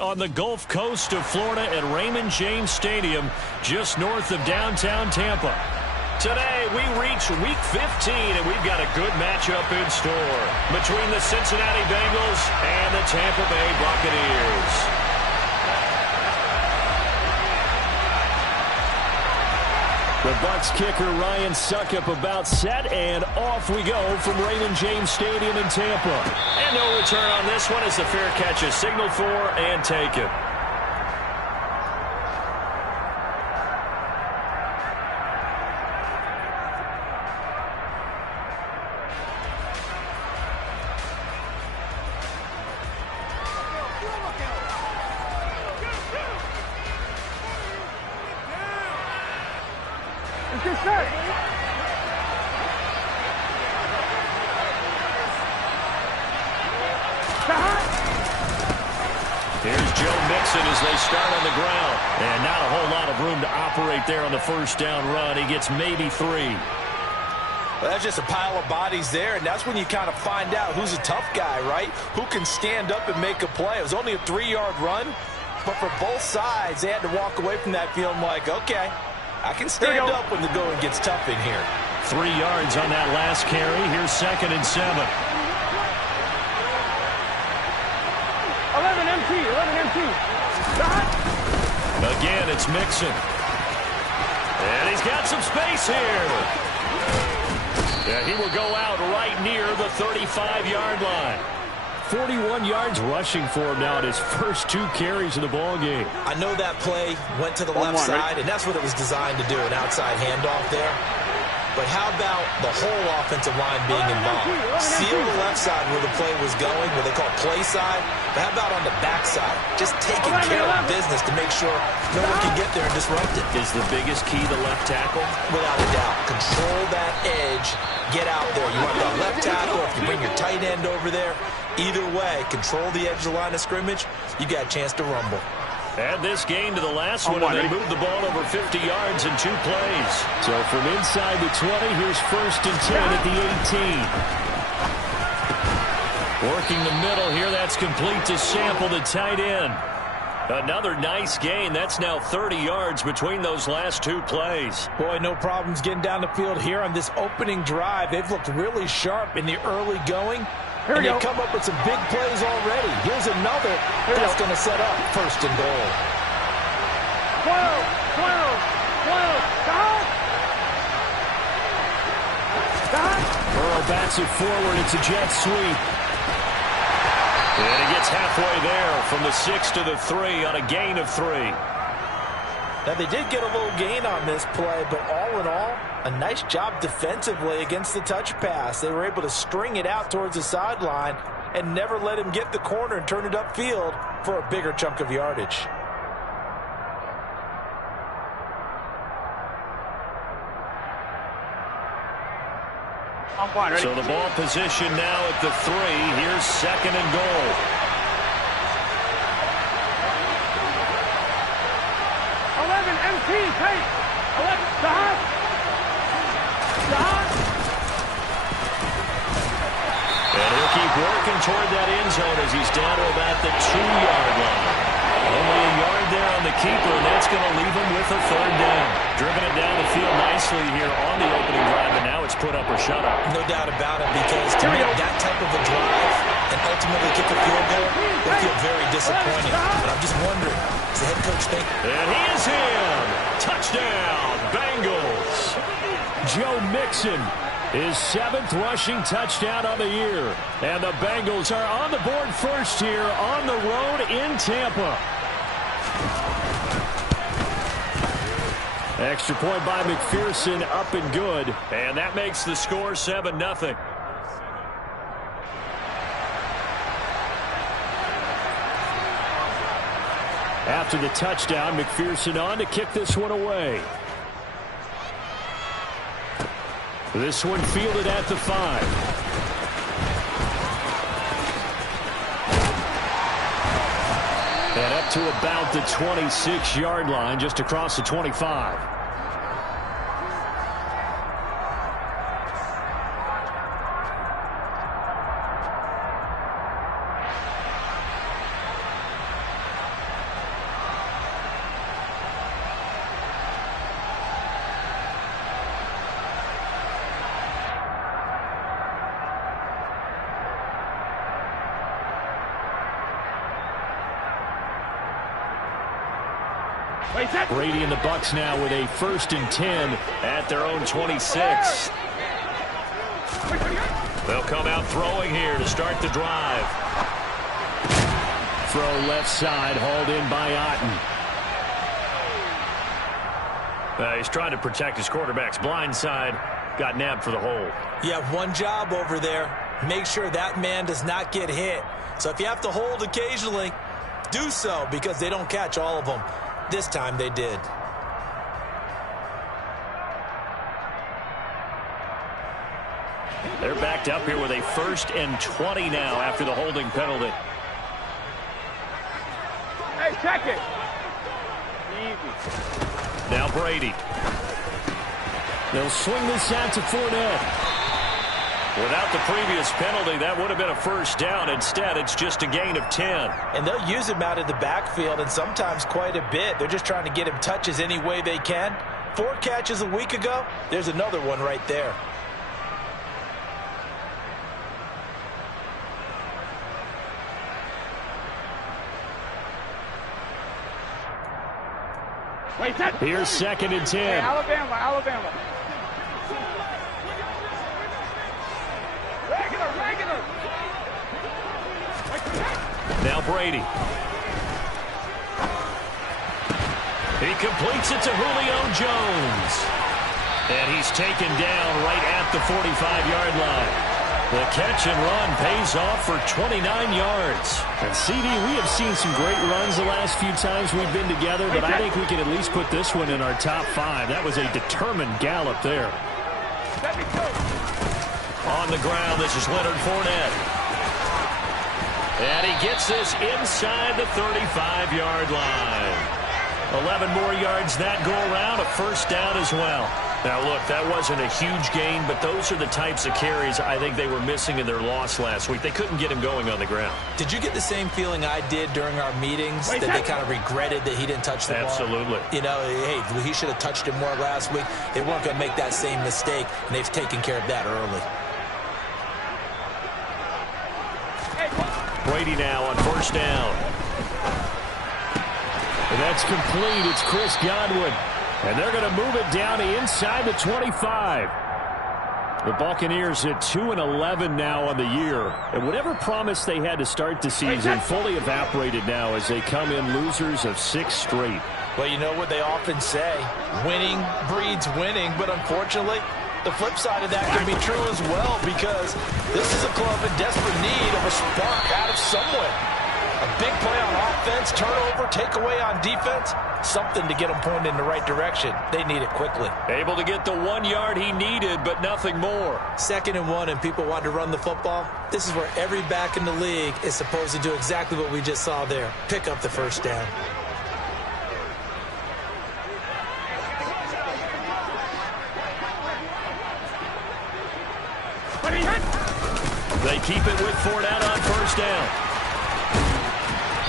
On the Gulf Coast of Florida at Raymond James Stadium, just north of downtown Tampa. Today, we reach Week 15, and we've got a good matchup in store between the Cincinnati Bengals and the Tampa Bay Buccaneers. The Bucs kicker Ryan Succop about set, and off we go from Raymond James Stadium in Tampa. And no return on this one as the fair catch is signaled for and taken. Here's Joe Mixon as they start on the ground. And not a whole lot of room to operate there on the first down run. He gets maybe 3. Well, that's just a pile of bodies there, and that's when you kind of find out who's a tough guy, right? Who can stand up and make a play. It was only a 3-yard run, but for both sides, they had to walk away from that feeling like, okay, I can stand up when the going gets tough in here. 3 yards on that last carry. Here's 2nd and 7. 11 empty. Again, it's Mixon. And he's got some space here. Yeah, he will go out right near the 35-yard line. 41 yards rushing for him now at his first 2 carries of the ball game. I know that play went to the left side, and that's what it was designed to do, an outside handoff there. But how about the whole offensive line being involved? Seal the left side where the play was going, what they call play side. But how about on the back side? Just taking care of business to make sure no one can get there and disrupt it. Is the biggest key the left tackle? Without a doubt. Control that edge. Get out there. You want the left tackle, if you bring your tight end over there. Either way, control the edge of the line of scrimmage. You got a chance to rumble. Add this game to the last one, and they moved the ball over 50 yards in 2 plays. So from inside the 20, here's 1st and 10 at the 18. Working the middle here, that's complete to Sample, the tight end. Another nice gain. That's now 30 yards between those last 2 plays. Boy, no problems getting down the field here on this opening drive. They've looked really sharp in the early going. And they come up with some big plays already. Here's another that's going to set up 1st and goal. 12. Burrow bats it forward. It's a jet sweep. And he gets halfway there from the 6 to the 3 on a gain of 3. Now, they did get a little gain on this play, but all in all, a nice job defensively against the touch pass. They were able to string it out towards the sideline and never let him get the corner and turn it upfield for a bigger chunk of yardage. So the ball position now at the 3. Here's 2nd and goal. And he'll keep working toward that end zone as he's down to about the 2-yard line. Only a yard there on the keeper, and that's going to leave him with a 3rd down. Driven it down the field nicely here on the opening drive, and now it's put up or shut up. No doubt about it, because to make that type of a drive and ultimately kick a field goal, it'll feel very disappointing. But I'm just wondering, does the head coach think? And he is in. Touchdown, Bengals. Joe Mixon, his 7th rushing touchdown on the year. And the Bengals are on the board first here on the road in Tampa. Extra point by McPherson, up and good. And that makes the score 7-0. After the touchdown, McPherson on to kick this one away. This one fielded at the 5. And up to about the 26-yard line, just across the 25. Brady and the Bucs now with a 1st and 10 at their own 26. They'll come out throwing here to start the drive. Throw left side, hauled in by Otten. He's trying to protect his quarterback's blind side. Got nabbed for the hold. You have one job over there. Make sure that man does not get hit. So if you have to hold occasionally, do so, because they don't catch all of them. This time they did. They're backed up here with a 1st and 20 now after the holding penalty. Hey, check it. Easy. Now Brady. They'll swing this out to Fournette. Without the previous penalty, that would have been a 1st down. Instead, it's just a gain of 10. And they'll use him out of the backfield, and sometimes quite a bit. They're just trying to get him touches any way they can. 4 catches a week ago. There's another one right there. Here's 2nd and 10. Hey, Alabama. Regular. Now Brady. He completes it to Julio Jones. And he's taken down right at the 45-yard line. The catch and run pays off for 29 yards. And CD, we have seen some great runs the last few times we've been together, but I think we can at least put this one in our top 5. That was a determined gallop there. On the ground, this is Leonard Fournette. And he gets this inside the 35-yard line. 11 more yards that go around, a 1st down as well. Now, look, that wasn't a huge gain, but those are the types of carries I think they were missing in their loss last week. They couldn't get him going on the ground. Did you get the same feeling I did during our meetings, that they kind of regretted that he didn't touch the ball? Absolutely. You know, hey, he should have touched it more last week. They weren't going to make that same mistake, and they've taken care of that early. Brady now on 1st down. And that's complete. It's Chris Godwin. And they're going to move it down to inside the 25. The Buccaneers at 2-11 now on the year. And whatever promise they had to start the season fully evaporated now as they come in losers of 6 straight. Well, you know what they often say, winning breeds winning, but unfortunately, the flip side of that can be true as well, because this is a club in desperate need of a spark out of somewhere. A big play on offense, turnover, takeaway on defense, something to get them pointed in the right direction. They need it quickly. Able to get the 1 yard he needed, but nothing more. 2nd and 1, and people want to run the football. This is where every back in the league is supposed to do exactly what we just saw there. Pick up the 1st down. They keep it with Fournette on 1st down.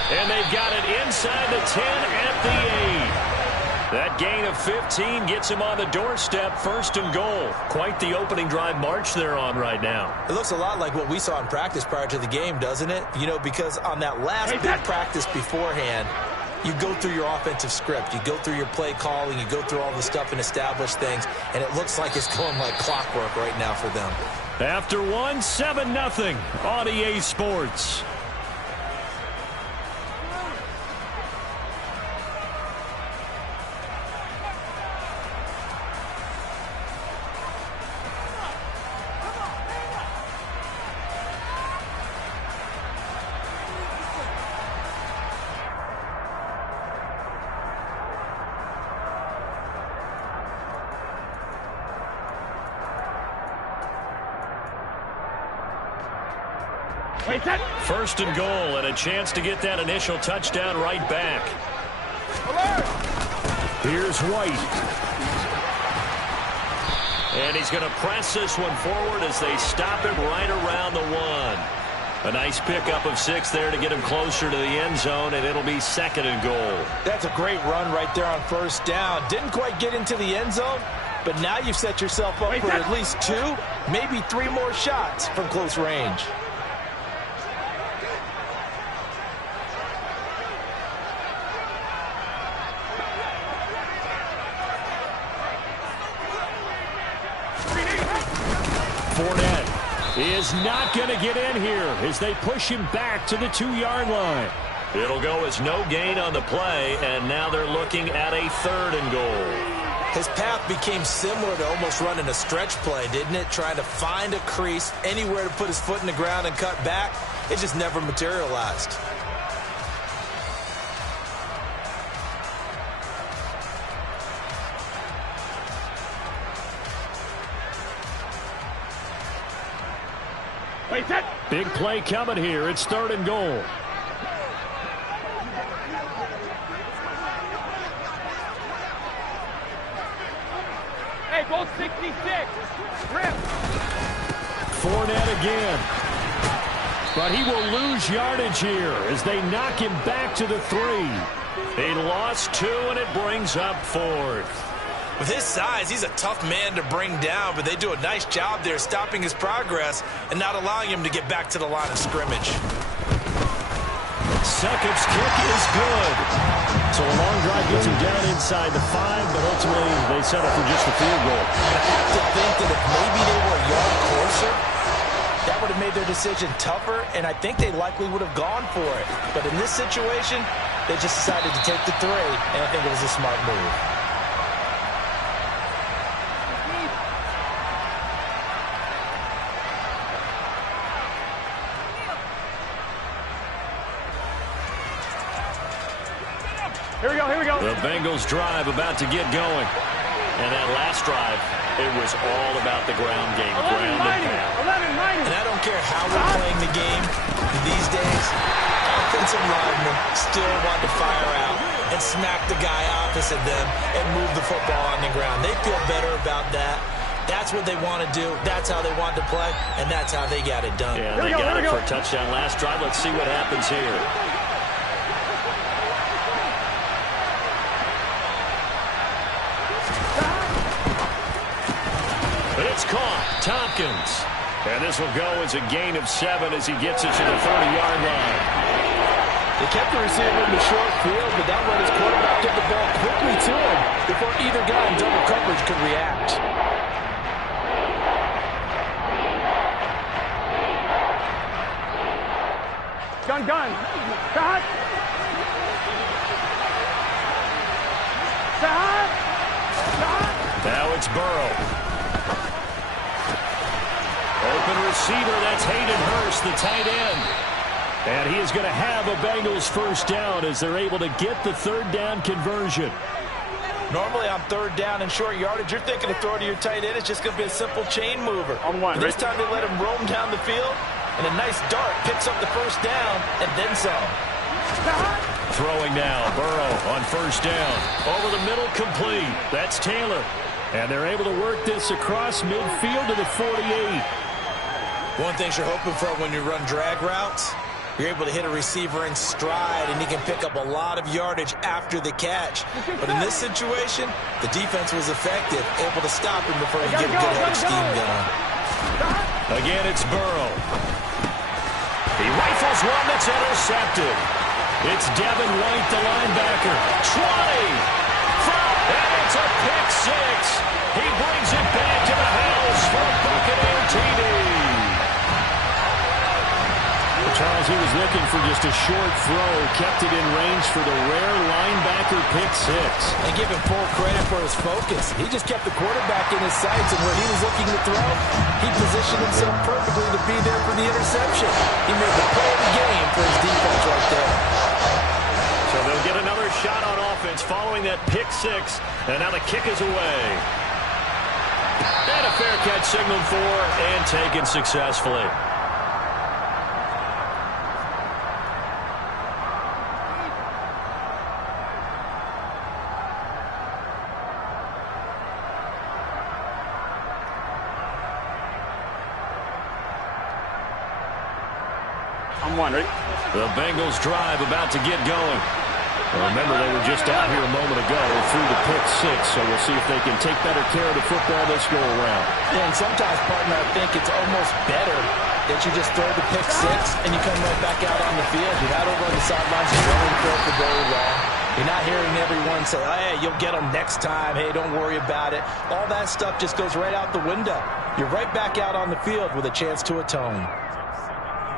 And they've got it inside the 10 at the 8. That gain of 15 gets him on the doorstep, 1st and goal. Quite the opening drive march they're on right now. It looks a lot like what we saw in practice prior to the game, doesn't it? You know, because on that last big practice beforehand, you go through your offensive script. You go through your play calling. You go through all the stuff and establish things. And it looks like it's going like clockwork right now for them. After 1, 7-0 on EA Sports. First and goal, and a chance to get that initial touchdown right back. Here's White. And he's going to press this one forward as they stop him right around the 1. A nice pickup of 6 there to get him closer to the end zone, and it'll be 2nd and goal. That's a great run right there on 1st down. Didn't quite get into the end zone, but now you've set yourself up for at least 2, maybe 3 more shots from close range. Fournette is not going to get in here as they push him back to the 2-yard line. It'll go as no gain on the play, and now they're looking at a 3rd and goal. His path became similar to almost running a stretch play, didn't it? Trying to find a crease, anywhere to put his foot in the ground and cut back. It just never materialized. Big play coming here. It's 3rd and goal. Hey, go 66. Rip. Fournette again. But he will lose yardage here as they knock him back to the 3. They lost 2, and it brings up 4th. With his size, he's a tough man to bring down, but they do a nice job there stopping his progress and not allowing him to get back to the line of scrimmage. Succop's kick is good. So a long drive gets him down inside the 5, but ultimately they settle for just a field goal. I have to think that if maybe they were a yard closer, that would have made their decision tougher, and I think they likely would have gone for it. But in this situation, they just decided to take the 3, and I think it was a smart move. Here we go. The Bengals drive about to get going. And that last drive, it was all about the ground game. Ground and pound. And I don't care how we're playing the game these days, offensive linemen still want to fire out and smack the guy opposite them and move the football on the ground. They feel better about that. That's what they want to do. That's how they want to play, and that's how they got it done. Yeah, they got it for a touchdown last drive. Let's see what happens here. But it's caught. Tompkins. And this will go as a gain of 7 as he gets it to the 30-yard line. They kept the receiver in the short field, but that let his quarterback get the ball quickly to him before either guy in double coverage could react. Gun. Shot. Now it's Burrow. Open receiver, that's Hayden Hurst, the tight end. And he is going to have a Bengals first down as they're able to get the 3rd down conversion. Normally on 3rd down and short yardage, you're thinking to throw to your tight end. It's just going to be a simple chain mover. On This time they let him roam down the field, and a nice dart picks up the first down and then some. Throwing now, Burrow on 1st down. Over the middle, complete. That's Taylor. And they're able to work this across midfield to the 48. One thing you're hoping for when you run drag routes, you're able to hit a receiver in stride, and he can pick up a lot of yardage after the catch. But in this situation, the defense was effective, able to stop him before he get a good head of steam going. Again, it's Burrow. He rifles one that's intercepted. It's Devin White, the linebacker. 20. And it's a pick 6. He brings it back to the house for a Buccaneer TD. Charles, he was looking for just a short throw, kept it in range for the rare linebacker pick 6. And give him full credit for his focus. He just kept the quarterback in his sights, and where he was looking to throw, he positioned himself perfectly to be there for the interception. He made the play of the game for his defense right there. So they'll get another shot on offense following that pick 6, and now the kick is away. And a fair catch signaled for and taken successfully. The Bengals drive about to get going. Remember, they were just out here a moment ago through the pick 6, so we'll see if they can take better care of the football this go-around. Yeah, and sometimes, partner, I think it's almost better that you just throw the pick 6 and you come right back out on the field. You're not over on the sidelines, you're running for very long. You're not hearing everyone say, hey, you'll get them next time. Hey, don't worry about it. All that stuff just goes right out the window. You're right back out on the field with a chance to atone.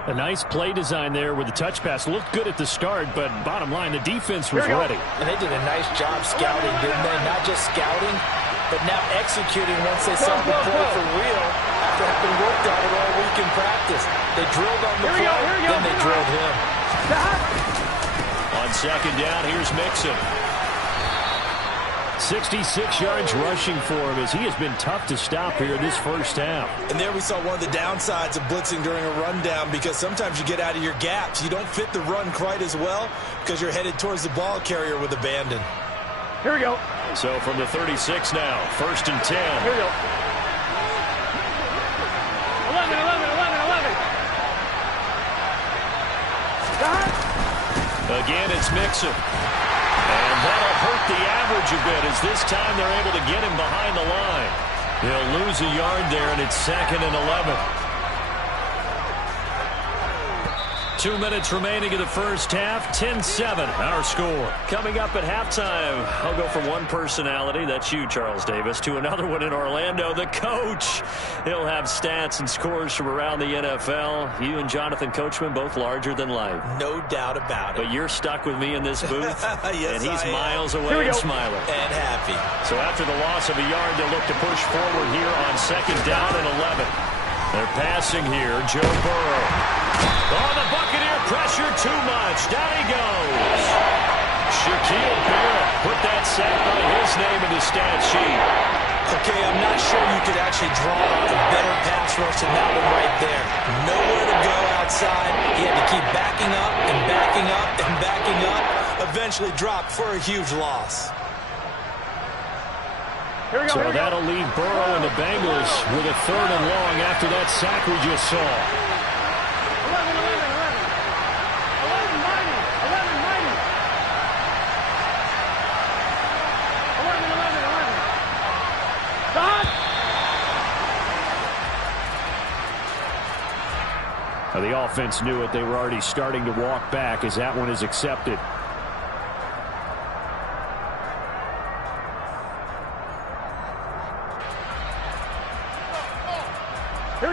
A nice play design there with the touch pass. Looked good at the start, but bottom line, the defense was ready. And they did a nice job scouting, didn't they? Not just scouting, but now executing once they saw the play for real after having worked on it all week in practice. They drilled on the play, then they drilled him. On second down, here's Mixon. 66 yards rushing for him as he has been tough to stop here this first half. And there we saw one of the downsides of blitzing during a rundown, because sometimes you get out of your gaps. You don't fit the run quite as well because you're headed towards the ball carrier with abandon. Here we go. So from the 36 now, 1st and 10. Here we go. 11. Again, it's Mixon. And that'll hurt the average a bit, as this time they're able to get him behind the line. They'll lose a yard there, and it's 2nd and 11. 2 minutes remaining in the first half. 10-7, our score. Coming up at halftime, I'll go from one personality, that's you, Charles Davis, to another one in Orlando, the coach. He'll have stats and scores from around the NFL. You and Jonathan Coachman, both larger than life. No doubt about it. But you're stuck with me in this booth, yes, and he's miles away and smiling. And happy. So after the loss of a yard, they'll look to push forward here on 2nd down and 11. They're passing here, Joe Burrow. Oh, the Buccaneer pressure too much. Down he goes. Shaquille Barrett put that sack by his name in the stat sheet. Okay, I'm not sure you could actually draw a better pass rush than that one right there. Nowhere to go outside. He had to keep backing up and backing up and backing up. Eventually dropped for a huge loss. So that'll leave Burrow and the Bengals with a 3rd and long after that sack we just saw. 11. The offense knew it. They were already starting to walk back as that one is accepted.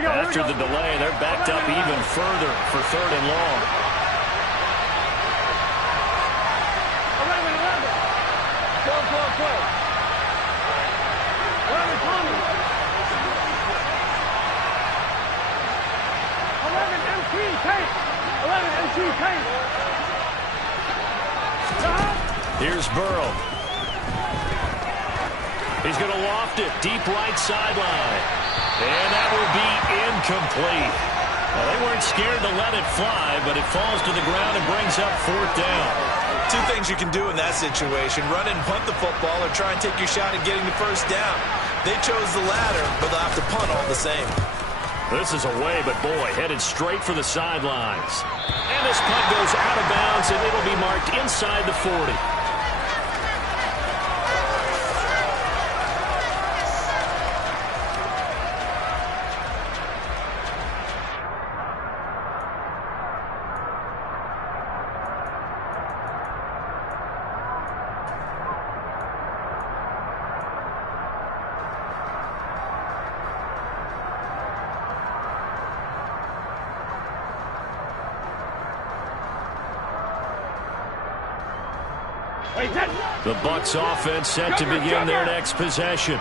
After the delay, they're backed up even further for 3rd and long. 11. Go. 11, Tommy. 11, MT, tape. 11, MT, tape. Here's Burrow. He's going to loft it deep right sideline. And that will be incomplete. Well, they weren't scared to let it fly, but it falls to the ground and brings up 4th down. 2 things you can do in that situation: run and punt the football, or try and take your shot at getting the 1st down. They chose the latter, but they'll have to punt all the same. This is away, but boy, headed straight for the sidelines. And this punt goes out of bounds, and it'll be marked inside the 40. The Bucs offense set to begin their next possession.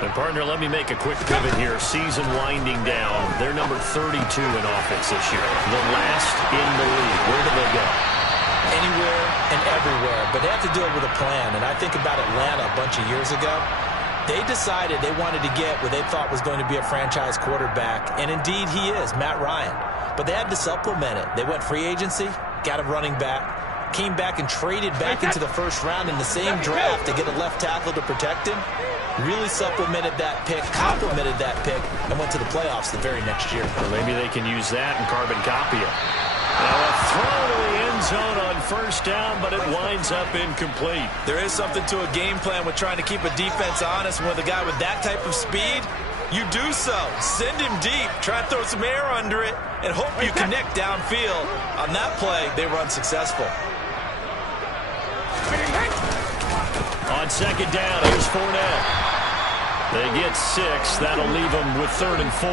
And partner, let me make a quick pivot here. Season winding down. They're number 32 in offense this year. The last in the league. Where do they go? Anywhere and everywhere. But they have to do it with a plan. And I think about Atlanta a bunch of years ago. They decided they wanted to get what they thought was going to be a franchise quarterback. And indeed he is, Matt Ryan. But they had to supplement it. They went free agency, got a running back. Came back and traded back into the 1st round in the same draft to get a left tackle to protect him. Really supplemented that pick, complemented that pick, and went to the playoffs the very next year. Well, maybe they can use that and carbon copy it. Now a throw to the end zone on 1st down, but it winds up incomplete. There is something to a game plan with trying to keep a defense honest. With a guy with that type of speed, you do so. Send him deep, try and throw some air under it, and hope you connect downfield. On that play, they were unsuccessful. on second down. Here's Fournette. They get 6. That'll leave them with 3rd and 4.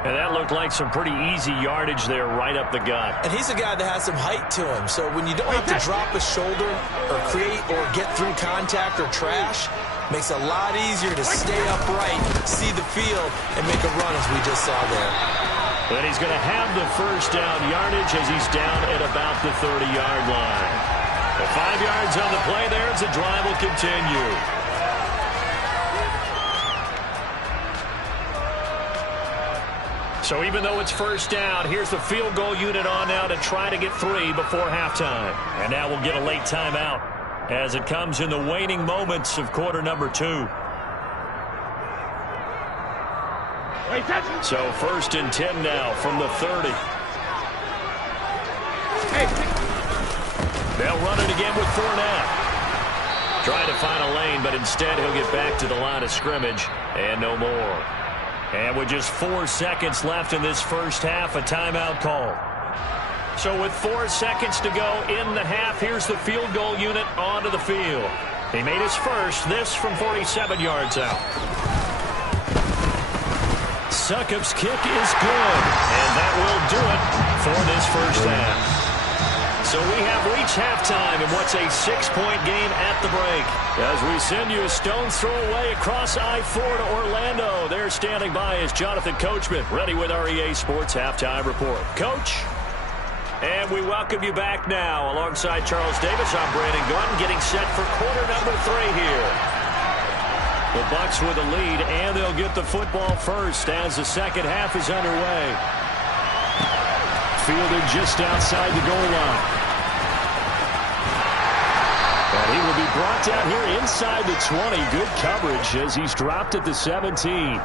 And that looked like some pretty easy yardage there right up the gut. And he's a guy that has some height to him. So when you don't have to drop a shoulder or create or get through contact or trash, makes it a lot easier to stay upright, see the field, and make a run as we just saw there. But he's going to have the first down yardage as he's down at about the 30-yard line. The 5 yards on the play there as the drive will continue. So even though it's first down, here's the field goal unit on now to try to get 3 before halftime. And now we'll get a late timeout as it comes in the waning moments of quarter number 2. So 1st and 10 now from the 30. They'll run it again with Fournette. Trying to find a lane, but instead he'll get back to the line of scrimmage and no more. And with just 4 seconds left in this first half, a timeout call. So with 4 seconds to go in the half, here's the field goal unit onto the field. He made his first, this from 47 yards out. Succop's kick is good, and that will do it for this first half. So we have reached halftime in what's a 6-point game at the break. As we send you a stone's throw away across I-4 to Orlando. There standing by is Jonathan Coachman, ready with our EA Sports Halftime Report. Coach? And we welcome you back now. Alongside Charles Davis, I'm Brandon Gunn, getting set for quarter number 3 here. The Bucs with a lead, and they'll get the football first as the second half is underway. Fielded just outside the goal line. And he will be brought down here inside the 20. Good coverage as he's dropped at the 17.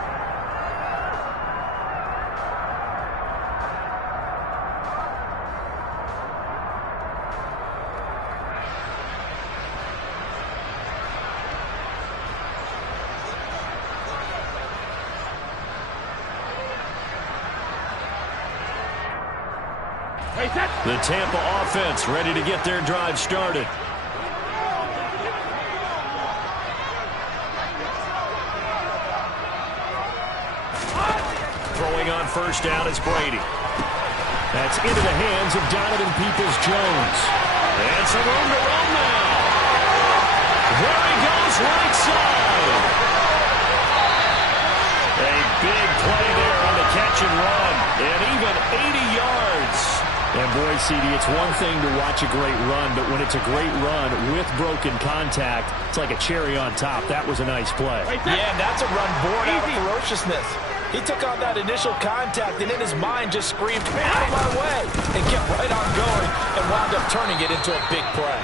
The Tampa offense ready to get their drive started. Throwing on first down is Brady. That's into the hands of Donovan Peoples-Jones. And some room to run now. There he goes, right side. A big play there on the catch and run. And even 80 yards. And boy, CD, it's one thing to watch a great run, but when it's a great run with broken contact, it's like a cherry on top. That was a nice play. Yeah, that's a run born out of ferociousness. He took on that initial contact, and in his mind just screamed, out of my way, and kept right on going and wound up turning it into a big play.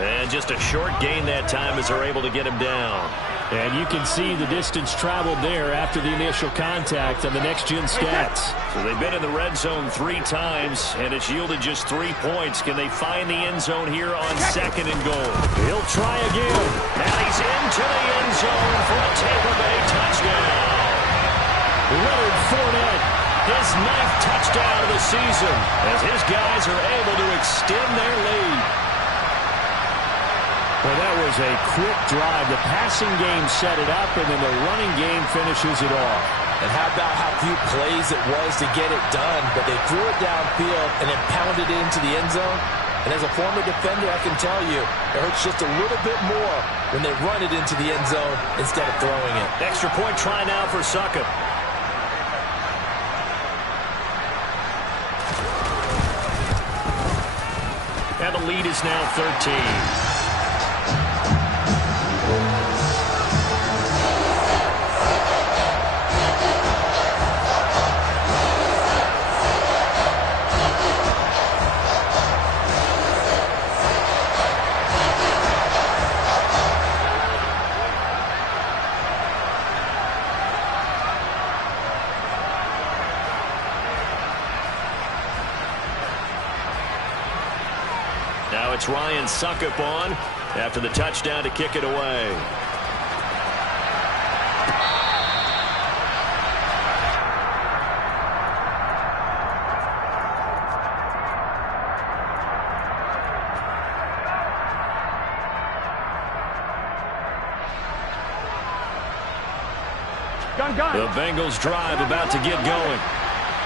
And just a short gain that time as they're able to get him down. And you can see the distance traveled there after the initial contact on the next-gen stats. So they've been in the red zone 3 times, and it's yielded just 3 points. Can they find the end zone here on 2nd and goal? He'll try again. And he's into the end zone for a Tampa Bay touchdown. Leonard Fournette, his 9th touchdown of the season, as his guys are able to extend their lead. Well, that was a quick drive. The passing game set it up, and then the running game finishes it off. And how about how few plays it was to get it done, but they threw it downfield and then pounded it into the end zone. And as a former defender, I can tell you, it hurts just a little bit more when they run it into the end zone instead of throwing it. Extra point try now for Succop. And the lead is now 13. Now it's Ryan Succop on after the touchdown to kick it away. The Bengals drive about to get going.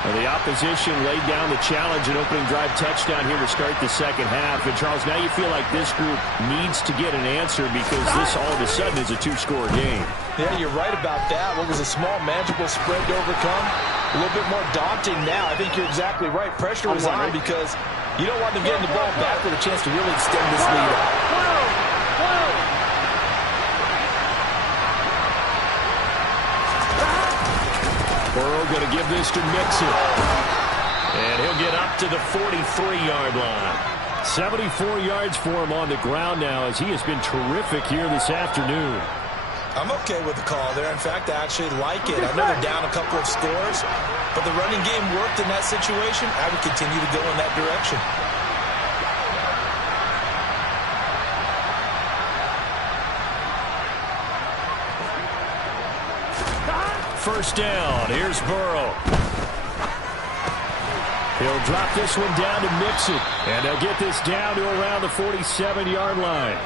Well, the opposition laid down the challenge and opening drive touchdown here to start the second half. And, Charles, now you feel like this group needs to get an answer because this all of a sudden is a two-score game. Yeah, you're right about that. What was a small, manageable spread to overcome? A little bit more daunting now. I think you're exactly right. Pressure is on because you don't want them getting the ball back with a chance to really extend this lead out. Burrow going to give this to Mixon. And he'll get up to the 43-yard line. 74 yards for him on the ground now as he has been terrific here this afternoon. I'm okay with the call there. In fact, I actually like it. I know they're down a couple of scores, but the running game worked in that situation. I would continue to go in that direction. First down. Here's Burrow. He'll drop this one down to Mixon. And they'll get this down to around the 47-yard line.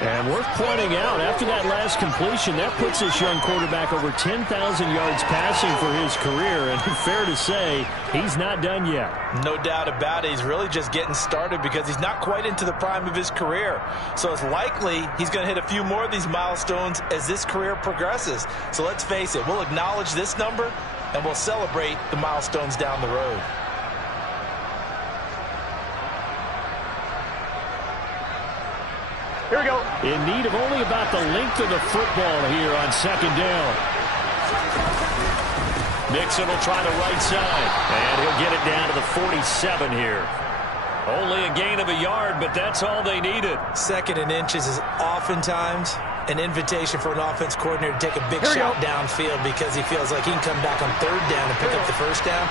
And worth pointing out, after that last completion, that puts this young quarterback over 10,000 yards passing for his career. And fair to say, he's not done yet. No doubt about it. He's really just getting started because he's not quite into the prime of his career. So it's likely he's going to hit a few more of these milestones as this career progresses. So let's face it, we'll acknowledge this number and we'll celebrate the milestones down the road. Here we go. In need of only about the length of the football here on second down. Mixon will try the right side. And he'll get it down to the 47 here. Only a gain of a yard, but that's all they needed. Second and inches is oftentimes an invitation for an offense coordinator to take a big shot downfield because he feels like he can come back on third down and pick up the first down.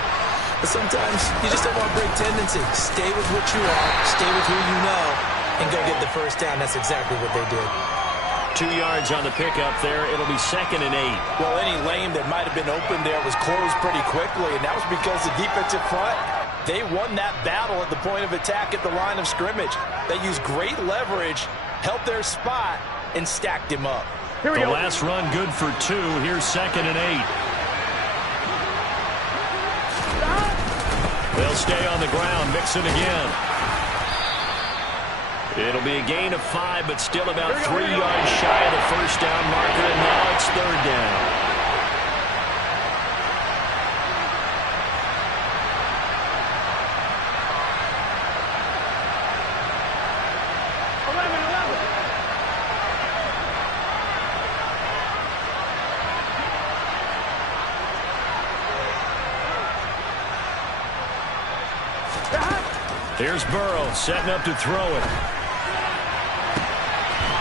But sometimes you just don't want to break tendency. Stay with what you are. Stay with who you know. And go get the first down. That's exactly what they did. 2 yards on the pickup there. It'll be 2nd and 8. Well, any lane that might have been open there was closed pretty quickly, and that was because the defensive front, they won that battle at the point of attack at the line of scrimmage. They used great leverage, held their spot, and stacked him up. The last run good for 2. Here's 2nd and 8. They'll stay on the ground. Mixon again. It'll be a gain of 5, but still about 3 yards shy of the first down marker, and now it's third down. Here's Burrow setting up to throw it.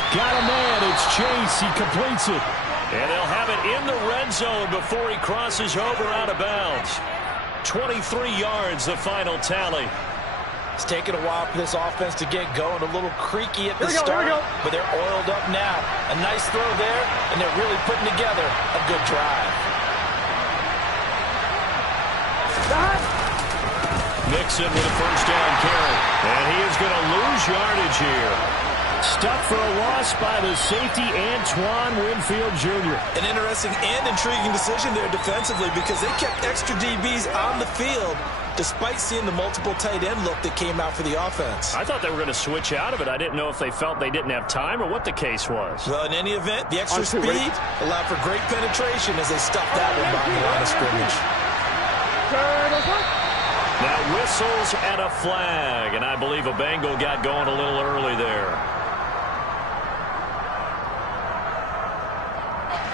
Got a man. It's Chase. He completes it. And they'll have it in the red zone before he crosses over out of bounds. 23 yards, the final tally. It's taken a while for this offense to get going. A little creaky at the start, but they're oiled up now. A nice throw there, and they're really putting together a good drive. Mixon with a first down carry. And he is going to lose yardage here. Stuck for a loss by the safety, Antoine Winfield Jr. An interesting and intriguing decision there defensively because they kept extra DBs on the field despite seeing the multiple tight end look that came out for the offense. I thought they were going to switch out of it. I didn't know if they felt they didn't have time or what the case was. Well, in any event, the extra speed allowed for great penetration as they stuffed that one behind the line of scrimmage. Now whistles and a flag, and I believe a Bengal got going a little early there.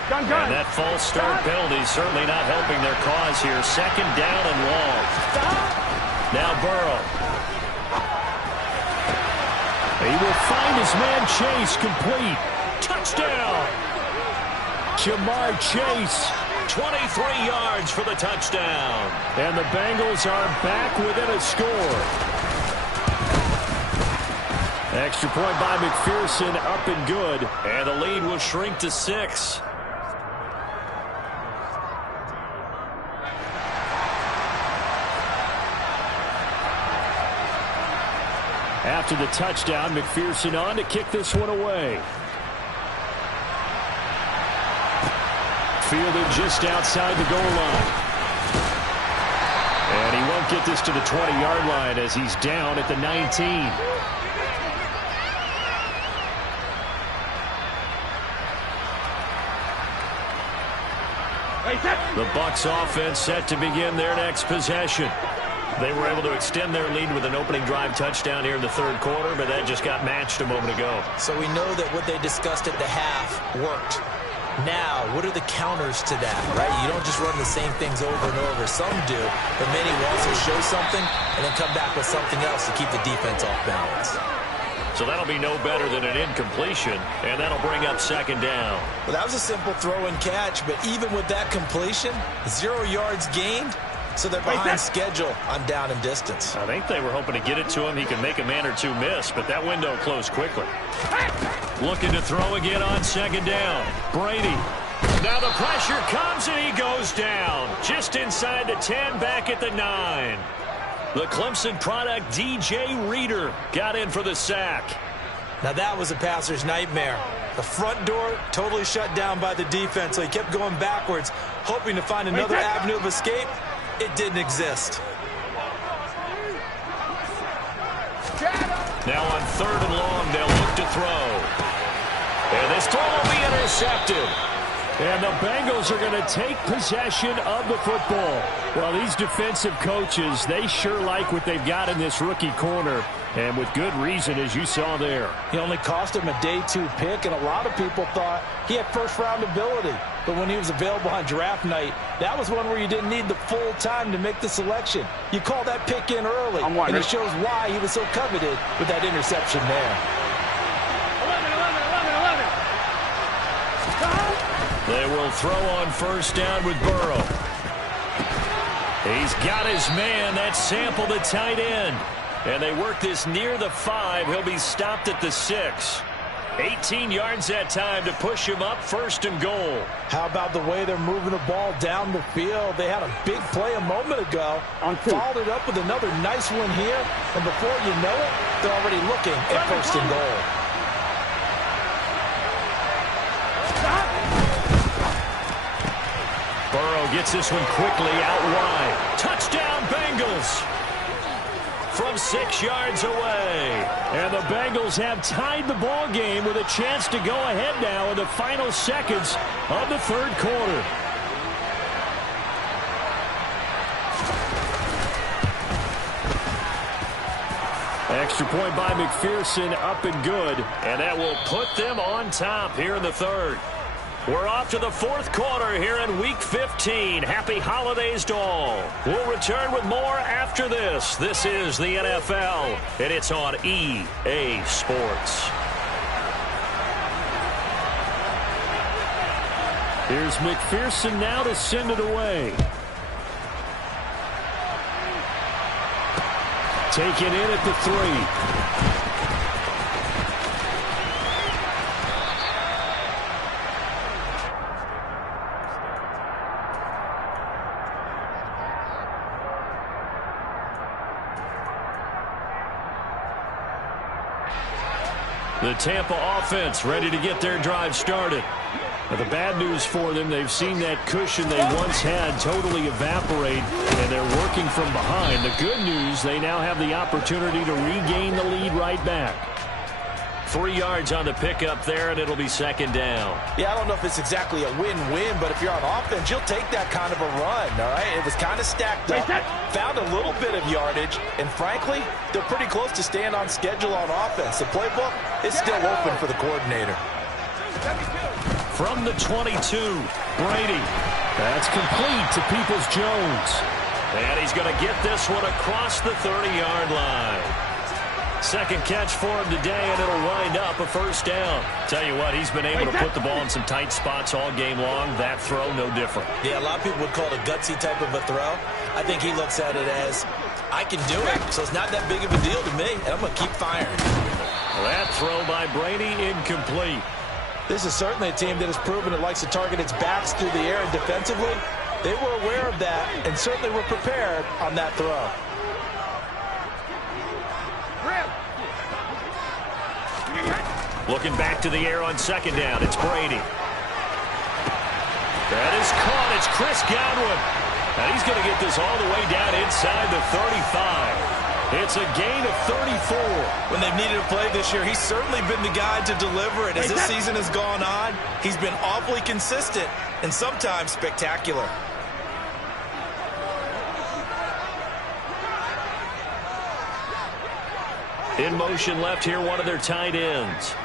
And that false start penalty certainly not helping their cause here. Second down and long. Now Burrow. He will find his man Chase complete. Touchdown. Jamar Chase. 23 yards for the touchdown. And the Bengals are back within a score. Extra point by McPherson, up and good. And the lead will shrink to 6. After the touchdown, McPherson on to kick this one away. Fielded just outside the goal line. And he won't get this to the 20-yard line as he's down at the 19. The Bucs offense set to begin their next possession. They were able to extend their lead with an opening drive touchdown here in the third quarter, but that just got matched a moment ago. So we know that what they discussed at the half worked. Now, what are the counters to that, right? You don't just run the same things over and over. Some do, but many will also show something and then come back with something else to keep the defense off balance. So that'll be no better than an incompletion, and that'll bring up second down. Well, that was a simple throw and catch, but even with that completion, 0 yards gained, so they're behind schedule on down and distance. I think they were hoping to get it to him. He could make a man or two miss, but that window closed quickly. Looking to throw again on second down. Brady. Now the pressure comes, and he goes down. Just inside the 10, back at the 9. The Clemson product, DJ Reader, got in for the sack. Now that was a passer's nightmare. The front door totally shut down by the defense, so he kept going backwards, hoping to find another avenue of escape. It didn't exist. Now on third and long, they'll look to throw. And this throw will be intercepted. And the Bengals are going to take possession of the football. Well, these defensive coaches, they sure like what they've got in this rookie corner. And with good reason, as you saw there. He only cost him a day 2 pick, and a lot of people thought he had first-round ability. But when he was available on draft night, that was one where you didn't need the full time to make the selection. You call that pick in early, and it shows why he was so coveted with that interception there. 11. They will throw on first down with Burrow. He's got his man. That's Sample, the tight end. And they work this near the 5. He'll be stopped at the 6. 18 yards that time to push him up, first and goal. How about the way they're moving the ball down the field? They had a big play a moment ago. Followed it up with another nice one here. And before you know it, they're already looking at first and goal. Burrow gets this one quickly out wide. Touchdown, Bengals! From 6 yards away. And the Bengals have tied the ball game with a chance to go ahead now in the final seconds of the third quarter. Extra point by McPherson, up and good. And that will put them on top here in the third. We're off to the fourth quarter here in Week 15. Happy holidays to all. We'll return with more after this. This is the NFL, and it's on EA Sports. Here's McPherson now to send it away. Taken in at the 3. The Tampa offense ready to get their drive started. Now, the bad news for them, they've seen that cushion they once had totally evaporate, and they're working from behind. The good news, they now have the opportunity to regain the lead right back. 3 yards on the pickup there, and it'll be second down. Yeah, I don't know if it's exactly a win-win, but if you're on offense, you'll take that kind of a run, all right? It was kind of stacked up, found a little bit of yardage, and frankly, they're pretty close to staying on schedule on offense. The playbook is still open for the coordinator. From the 22, Brady. That's complete to Peoples-Jones. And he's going to get this one across the 30-yard line. Second catch for him today, and it'll wind up a first down. Tell you what, he's been able to put the ball in some tight spots all game long. That throw, no different. Yeah, a lot of people would call it a gutsy type of a throw. I think he looks at it as, I can do it, so it's not that big of a deal to me, and I'm going to keep firing. That throw by Brady, incomplete. This is certainly a team that has proven it likes to target its backs through the air and defensively. They were aware of that and certainly were prepared on that throw. Looking back to the air on second down, it's Brady. That is caught. It's Chris Godwin. And he's going to get this all the way down inside the 35. It's a gain of 34. When they've needed a play this year, he's certainly been the guy to deliver. And as this season has gone on, he's been awfully consistent and sometimes spectacular. In motion left here, one of their tight ends.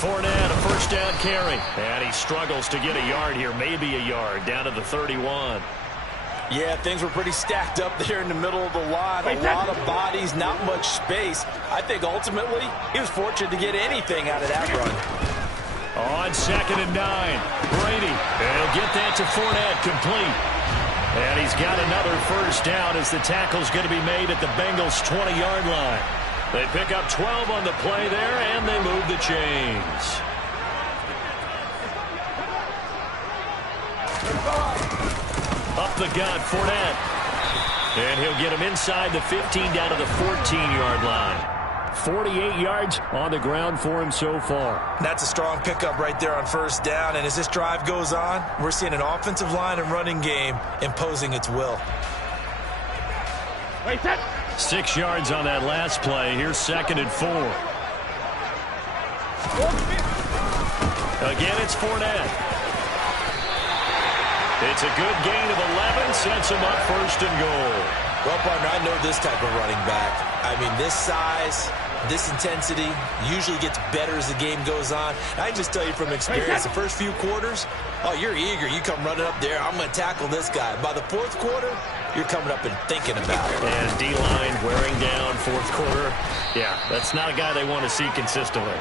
Fournette, a first down carry. And he struggles to get a yard here, maybe a yard, down to the 31. Yeah, things were pretty stacked up there in the middle of the line. A lot of bodies, not much space. I think ultimately he was fortunate to get anything out of that run. On 2nd and 9, Brady. And he'll get that to Fournette, complete. And he's got another first down as the tackle's going to be made at the Bengals' 20-yard line. They pick up 12 on the play there, and they move the chains. Up the gut, Fournette. And he'll get him inside the 15 down to the 14-yard line. 48 yards on the ground for him so far. That's a strong pickup right there on first down. And as this drive goes on, we're seeing an offensive line and running game imposing its will. 6 yards on that last play. Here's 2nd and 4. Again, it's Fournette. It's a good gain of 11. Sets him up 1st and goal. Well, partner, I know this type of running back. I mean, this size, this intensity usually gets better as the game goes on. I can just tell you from experience, the first few quarters, oh, you're eager. You come running up there, I'm going to tackle this guy. By the 4th quarter, you're coming up and thinking about it. And D-line wearing down 4th quarter. Yeah, that's not a guy they want to see consistently.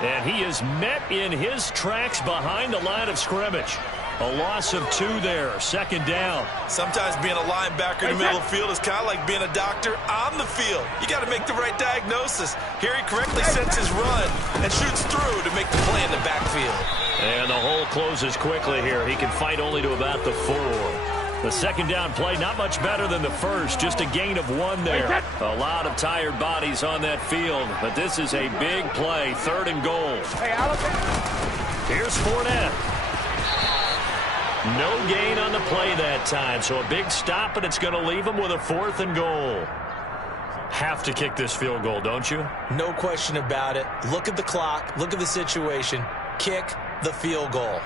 And he is met in his tracks behind the line of scrimmage. A loss of 2 there, 2nd down. Sometimes being a linebacker in the middle of the field is kind of like being a doctor on the field. You got to make the right diagnosis. Here he correctly sets his run and shoots through to make the play in the backfield. And the hole closes quickly here. He can fight only to about the 4. The 2nd down play, not much better than the first. Just a gain of 1 there. A lot of tired bodies on that field. But this is a big play. 3rd and goal. Here's Fournette. No gain on the play that time. So a big stop, and it's going to leave him with a 4th and goal. Have to kick this field goal, don't you? No question about it. Look at the clock. Look at the situation. Kick the field goal.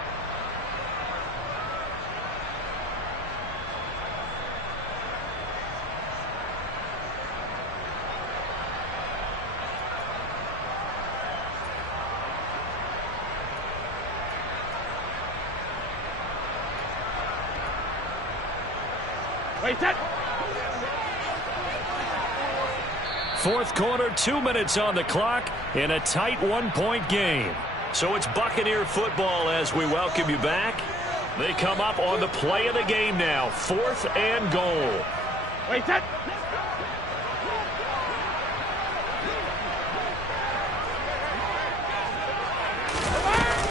Fourth quarter, 2 minutes on the clock in a tight 1-point game. So it's Buccaneer football as we welcome you back. They come up on the play of the game now. 4th and goal.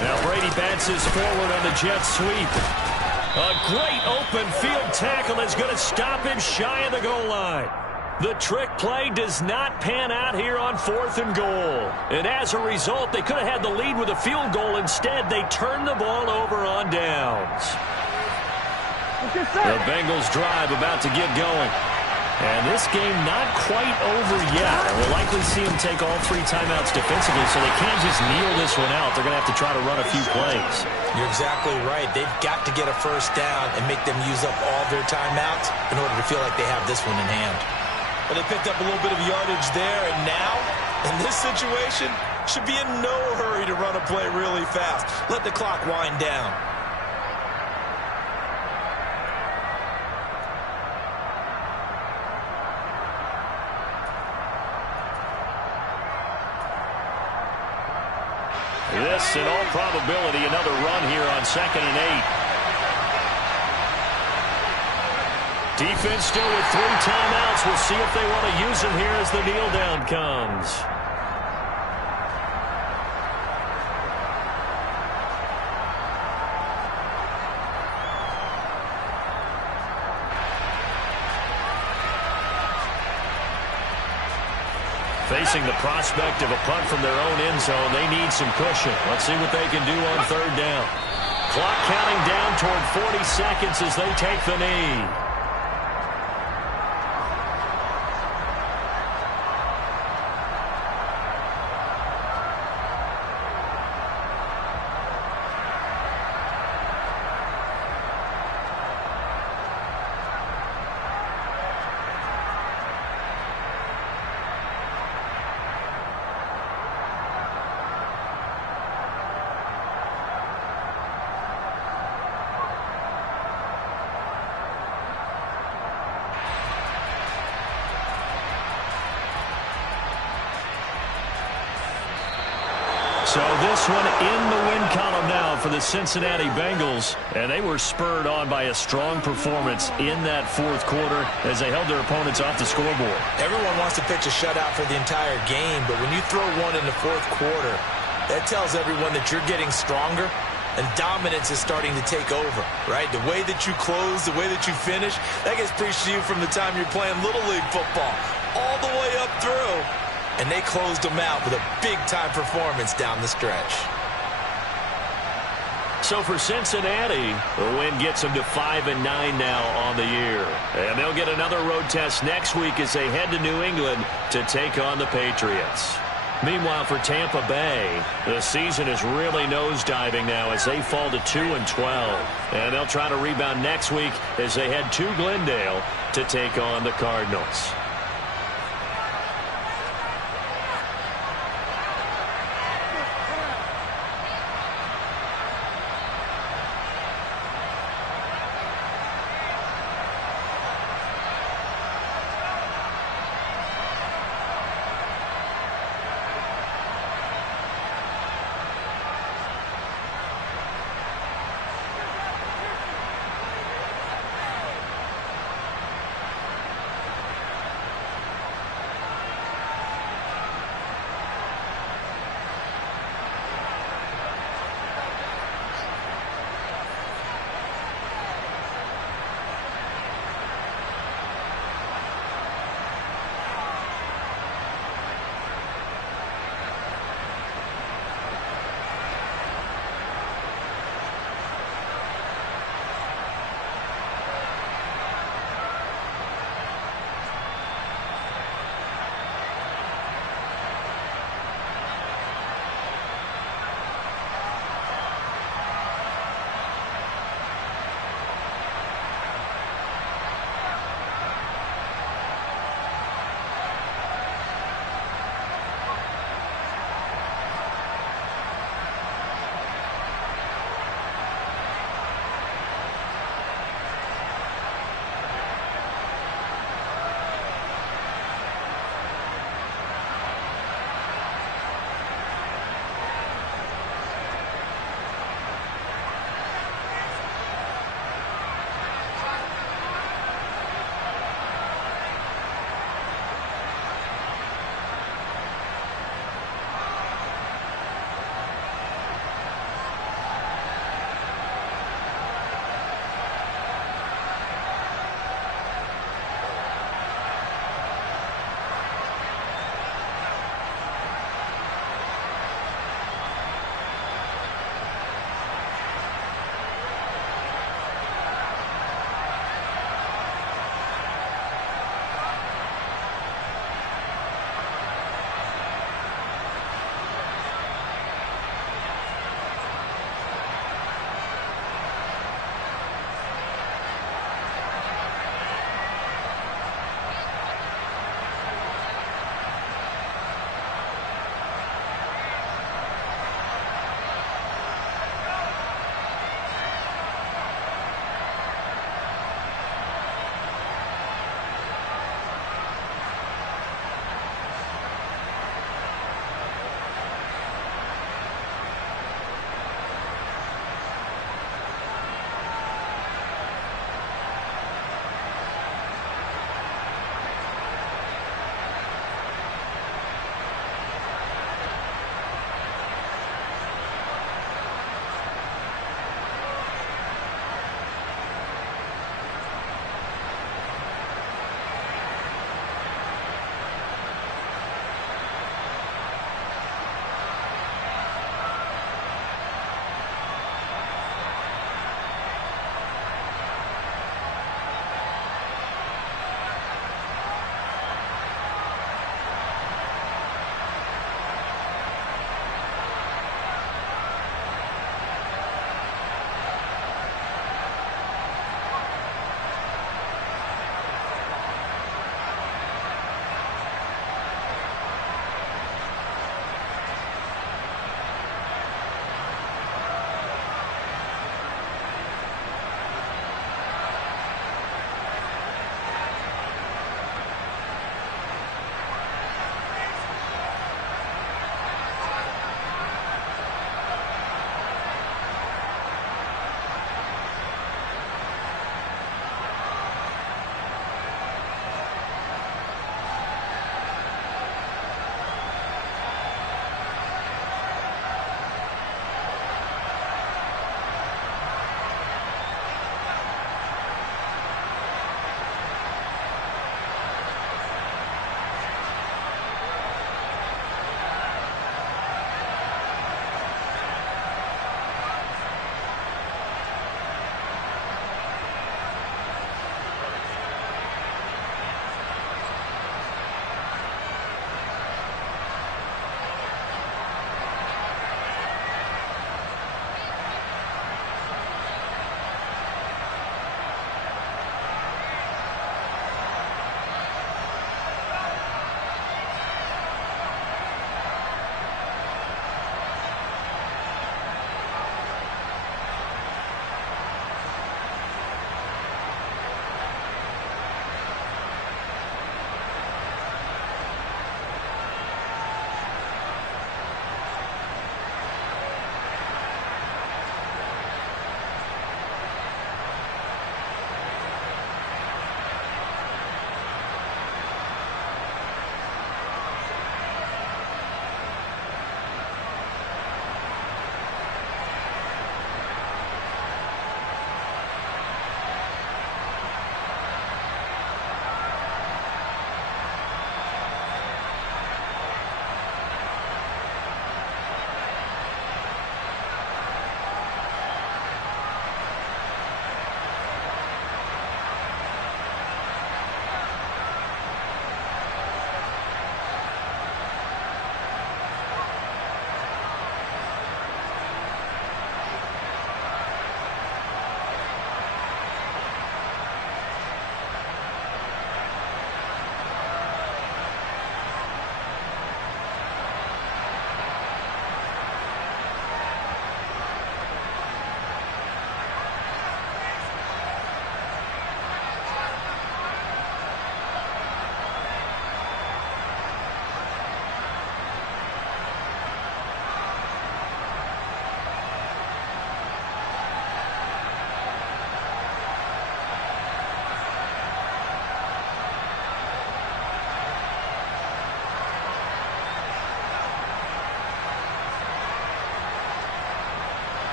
Now Brady bounces forward on the jet sweep. A great open field tackle is going to stop him shy of the goal line. The trick play does not pan out here on 4th and goal. And as a result, they could have had the lead with a field goal. Instead, they turned the ball over on downs. The Bengals drive about to get going. And this game not quite over yet. We'll likely see them take all 3 timeouts defensively, so they can't just kneel this one out. They're going to have to try to run a few plays. You're exactly right. They've got to get a first down and make them use up all their timeouts in order to feel like they have this one in hand. But they picked up a little bit of yardage there, and now, in this situation, should be in no hurry to run a play really fast. Let the clock wind down. This, in all probability, another run here on 2nd and 8. Defense still with 3 timeouts. We'll see if they want to use them here as the kneel down comes. Facing the prospect of a punt from their own end zone, they need some cushion. Let's see what they can do on third down. Clock counting down toward 40 seconds as they take the knee. So this one in the win column now for the Cincinnati Bengals. And they were spurred on by a strong performance in that fourth quarter as they held their opponents off the scoreboard. Everyone wants to pitch a shutout for the entire game, but when you throw one in the fourth quarter, that tells everyone that you're getting stronger and dominance is starting to take over, right? The way that you close, the way that you finish, that gets preached to you from the time you're playing Little League football all the way up through. And they closed them out with a big-time performance down the stretch. So for Cincinnati, the win gets them to 5-9 now on the year. And they'll get another road test next week as they head to New England to take on the Patriots. Meanwhile, for Tampa Bay, the season is really nosediving now as they fall to 2-12. And they'll try to rebound next week as they head to Glendale to take on the Cardinals.